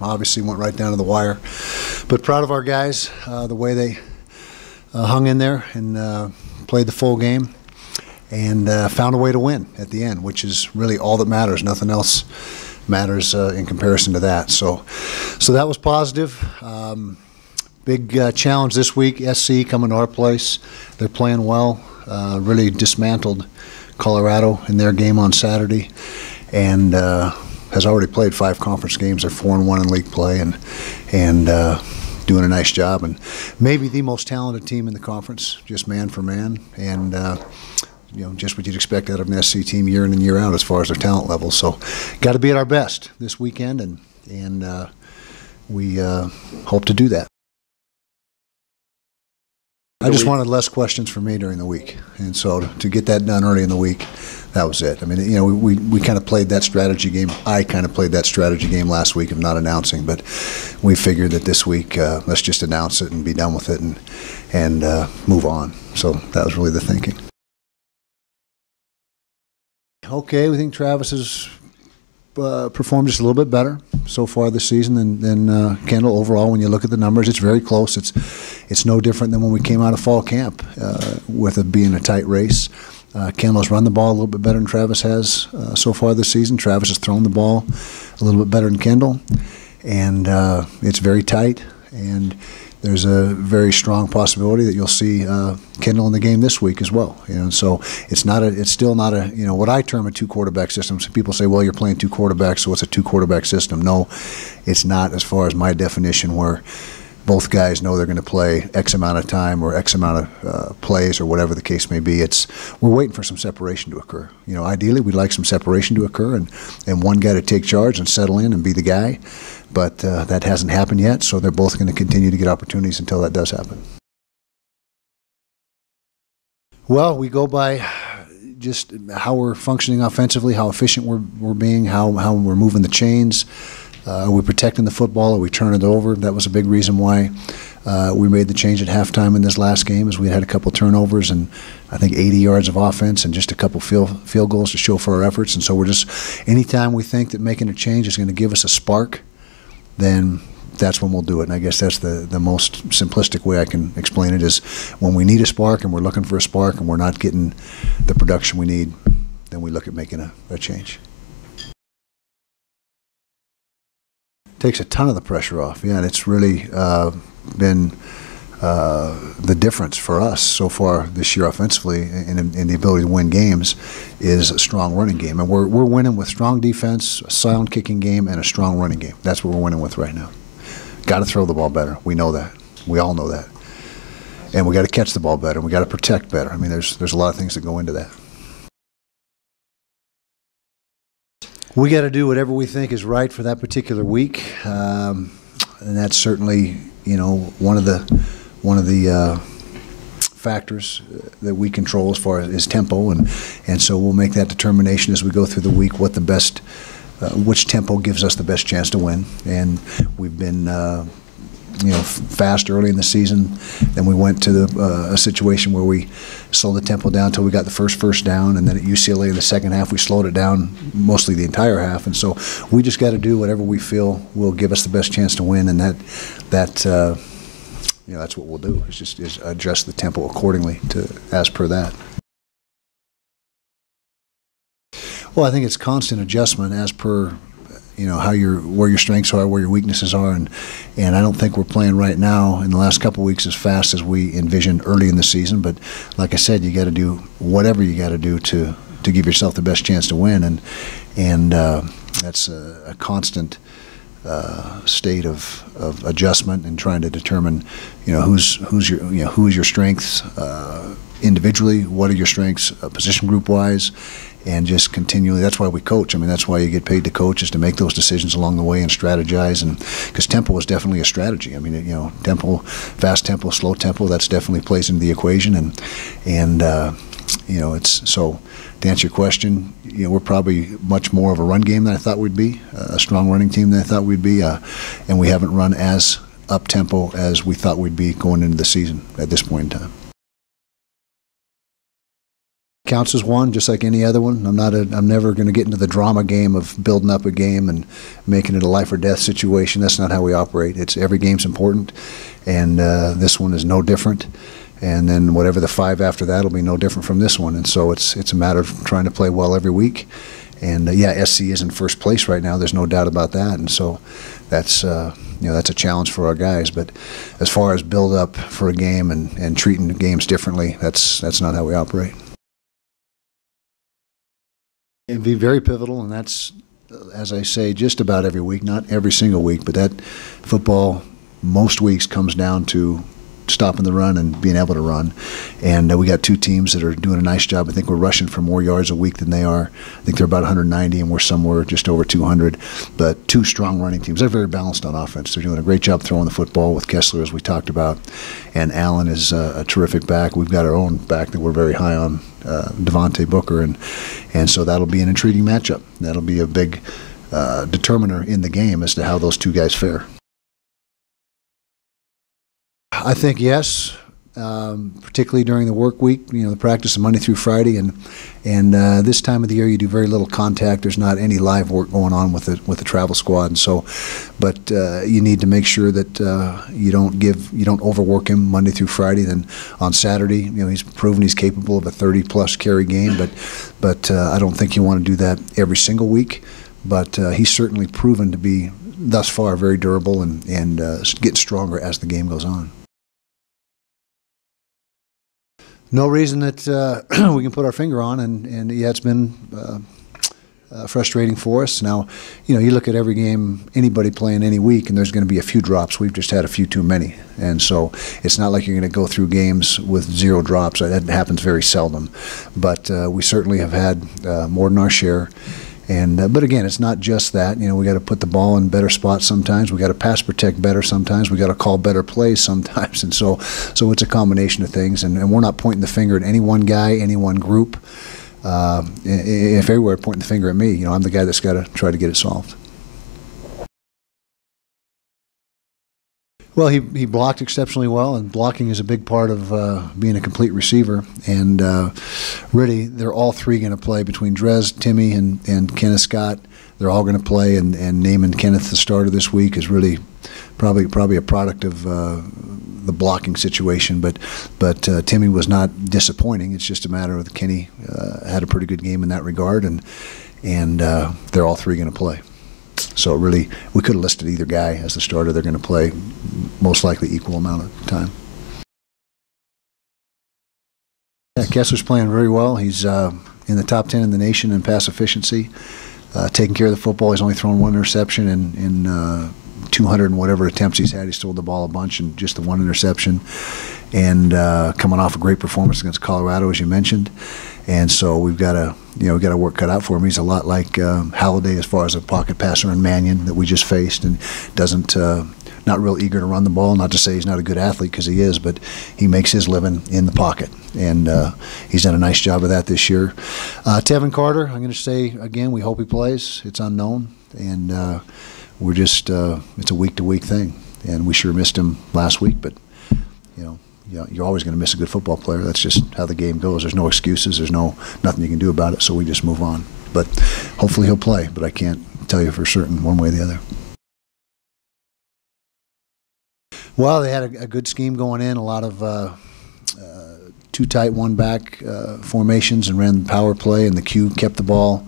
Obviously went right down to the wire, but proud of our guys, the way they hung in there and played the full game and found a way to win at the end, which is really all that matters. Nothing else matters in comparison to that. So that was positive. Big challenge this week, SC coming to our place. They're playing well, really dismantled Colorado in their game on Saturday, and has already played 5 conference games. They're 4-1 in league play and doing a nice job, and maybe the most talented team in the conference, just man for man, and just what you'd expect out of an SC team year in and year out as far as their talent level. So got to be at our best this weekend, and we hope to do that. I just wanted less questions for me during the week, and so to get that done early in the week, that was it. I mean, we kind of played that strategy game. I kind of played that strategy game last week of not announcing, but we figured that this week let's just announce it and be done with it and move on. So that was really the thinking. Okay, we think Travis has performed just a little bit better so far this season than Kendall. Overall, when you look at the numbers, it's very close. It's no different than when we came out of fall camp with it being a tight race. Kendall's run the ball a little bit better than Travis has so far this season. Travis has thrown the ball a little bit better than Kendall, and it's very tight. And there's a very strong possibility that you'll see Kendall in the game this week as well. So it's still not a what I term a 2-quarterback system. So people say, well, you're playing 2 quarterbacks, so it's a 2-quarterback system. No, it's not as far as my definition, where both guys know they're going to play X amount of time or X amount of plays or whatever the case may be. We're waiting for some separation to occur. Ideally, we'd like some separation to occur and one guy to take charge and settle in and be the guy. But that hasn't happened yet, so they're both going to continue to get opportunities until that does happen. Well, we go by just how we're functioning offensively, how efficient we're being, how we're moving the chains. Are we protecting the football? Are we turning it over? That was a big reason why we made the change at halftime in this last game, is we had a couple turnovers and I think 80 yards of offense and just a couple field goals to show for our efforts. And so we're just, anytime we think that making a change is going to give us a spark, then that's when we'll do it. And I guess that's the most simplistic way I can explain it, is when we need a spark and we're looking for a spark and we're not getting the production we need, then we look at making a change. Takes a ton of the pressure off. Yeah, and it's really been the difference for us so far this year offensively in the ability to win games is a strong running game. And we're winning with strong defense, a sound kicking game, and a strong running game. That's what we're winning with right now. Got to throw the ball better. We know that. We all know that. And we got to catch the ball better. We got to protect better. I mean, there's a lot of things that go into that. We got to do whatever we think is right for that particular week, and that's certainly one of the factors that we control as far as tempo, and so we'll make that determination as we go through the week what the best, which tempo gives us the best chance to win. And we've been fast early in the season. Then we went to a situation where we slowed the tempo down until we got the first down, and then at UCLA in the second half we slowed it down mostly the entire half. And so we just got to do whatever we feel will give us the best chance to win, and that's what we'll do. Is adjust the tempo accordingly as per that. Well, I think it's constant adjustment as per where your strengths are, where your weaknesses are, and I don't think we're playing right now in the last couple of weeks as fast as we envisioned early in the season. But like I said, you got to do whatever you got to do to give yourself the best chance to win, and that's a constant state of adjustment and trying to determine who's your strengths individually, what are your strengths position group wise. And just continually, that's why we coach. I mean, that's why you get paid to coach, is to make those decisions along the way and strategize. And because tempo is definitely a strategy. I mean, tempo, fast tempo, slow tempo, that's definitely plays into the equation. And it's so. To answer your question, we're probably much more of a run game than I thought we'd be, a strong running team than I thought we'd be, and we haven't run as up tempo as we thought we'd be going into the season at this point in time. counts as one, just like any other one. I'm never going to get into the drama game of building up a game and making it a life or death situation. That's not how we operate. It's every game's important, and this one is no different. And then whatever the 5 after that will be no different from this one. And so it's a matter of trying to play well every week. And yeah, SC is in first place right now. There's no doubt about that. And so that's that's a challenge for our guys. But as far as build up for a game and treating the games differently, that's not how we operate. It'd be very pivotal, and that's, as I say, just about every week, not every single week, but that football most weeks comes down to stopping the run and being able to run. And we got 2 teams that are doing a nice job. I think we're rushing for more yards a week than they are. I think they're about 190, and we're somewhere just over 200. But 2 strong running teams. They're very balanced on offense. They're doing a great job throwing the football with Kessler, as we talked about. And Allen is a terrific back. We've got our own back that we're very high on, Devontae Booker. And so that'll be an intriguing matchup. That'll be a big determiner in the game as to how those 2 guys fare. I think yes, particularly during the work week. The practice is Monday through Friday, and this time of the year you do very little contact. There's not any live work going on with the travel squad, and so, but you need to make sure that you don't overwork him Monday through Friday. Then on Saturday, he's proven he's capable of a 30-plus carry game, but I don't think you want to do that every single week. But he's certainly proven to be thus far very durable and get stronger as the game goes on. No reason that we can put our finger on, and yeah, it's been frustrating for us. Now, you look at every game, anybody playing any week, and there's going to be a few drops. We've just had a few too many, and so it's not like you're going to go through games with 0 drops. That happens very seldom, but we certainly have had more than our share. And but again, it's not just that. We got to put the ball in better spots sometimes. We got to pass protect better sometimes. We got to call better plays sometimes. And so it's a combination of things. And we're not pointing the finger at any one guy, any one group. If everywhere pointing the finger at me, I'm the guy that's got to try to get it solved. Well, he blocked exceptionally well, and blocking is a big part of being a complete receiver. And really, they're all 3 going to play between Drez, Timmy, and Kenneth Scott. They're all going to play, and naming Kenneth the starter this week is really probably a product of the blocking situation. But Timmy was not disappointing. It's just a matter of Kenny had a pretty good game in that regard, and they're all 3 going to play. So really, we could have listed either guy as the starter. They're going to play most likely equal amount of time. Yeah, Kessler's playing very well. He's in the top 10 in the nation in pass efficiency, taking care of the football. He's only thrown 1 interception in 200 and whatever attempts he's had. He's thrown the ball a bunch and just the 1 interception. And coming off a great performance against Colorado, as you mentioned. And so we've got to work cut out for him. He's a lot like Halliday as far as a pocket passer and Mannion that we just faced, and not real eager to run the ball. Not to say he's not a good athlete, because he is, but he makes his living in the pocket, and he's done a nice job of that this year. Tevin Carter, I'm going to say again, we hope he plays. It's unknown, and we're just it's a week-to-week thing, and we sure missed him last week, but you're always going to miss a good football player. That's just how the game goes. There's no excuses. There's nothing you can do about it, so we just move on. But hopefully he'll play, but I can't tell you for certain one way or the other. Well, they had a good scheme going in, a lot of 2 tight, 1 back formations, and ran power play, and the Q kept the ball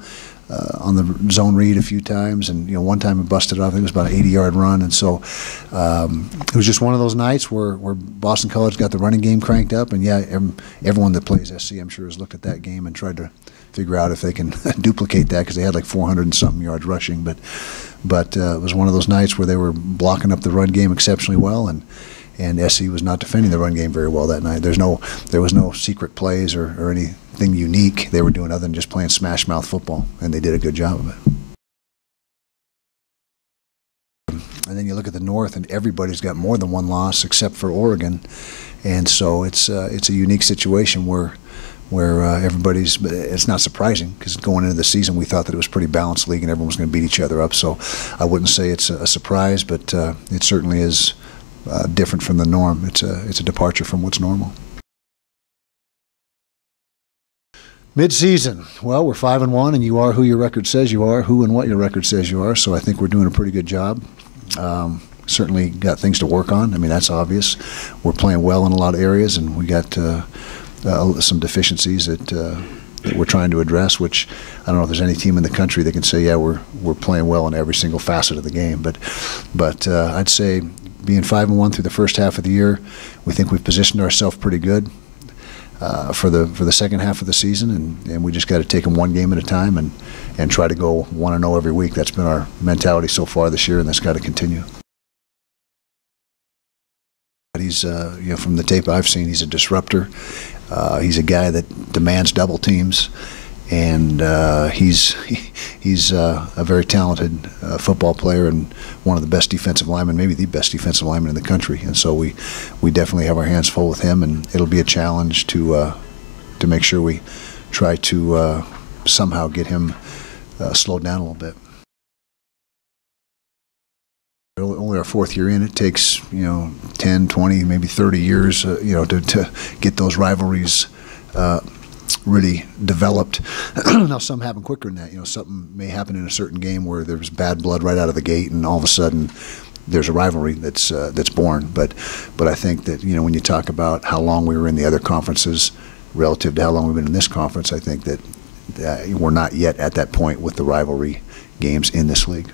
on the zone read a few times, and one time it busted off. I think it was about an 80-yard run, and so it was just one of those nights where Boston College got the running game cranked up, and yeah, everyone that plays SC, I'm sure, has looked at that game and tried to figure out if they can duplicate that, because they had like 400 and something yards rushing, but it was one of those nights where they were blocking up the run game exceptionally well, and SC was not defending the run game very well that night. There was no secret plays or anything unique they were doing other than just playing smash mouth football, and they did a good job of it. And then you look at the North, and everybody's got more than 1 loss except for Oregon, and so it's a unique situation where everybody's. It's not surprising, because going into the season we thought that it was a pretty balanced league and everyone was going to beat each other up. So I wouldn't say it's a surprise, but it certainly is different from the norm. It's a departure from what's normal. Mid-season, well, we're 5-1, and you are who your record says you are, who and what your record says you are. So I think we're doing a pretty good job. Certainly got things to work on. I mean, that's obvious. We're playing well in a lot of areas, and we got some deficiencies that we're trying to address. Which I don't know if there's any team in the country that can say, yeah, we're playing well in every single facet of the game. But I'd say being 5-1 through the first half of the year, we think we've positioned ourselves pretty good for the second half of the season, and we just got to take them one game at a time and try to go 1-0 every week. That's been our mentality so far this year, and that's got to continue. He's from the tape I've seen, he's a disruptor. He's a guy that demands double teams, and he's a very talented football player and one of the best defensive linemen, maybe the best defensive lineman in the country. And so we definitely have our hands full with him, and it'll be a challenge to make sure we try to somehow get him slowed down a little bit. Only our fourth year in. It takes 10, 20, maybe 30 years to get those rivalries really developed. Now some happen quicker than that. Something may happen in a certain game where there's bad blood right out of the gate, and all of a sudden there's a rivalry that's born. But I think that when you talk about how long we were in the other conferences relative to how long we've been in this conference, I think that we're not yet at that point with the rivalry games in this league.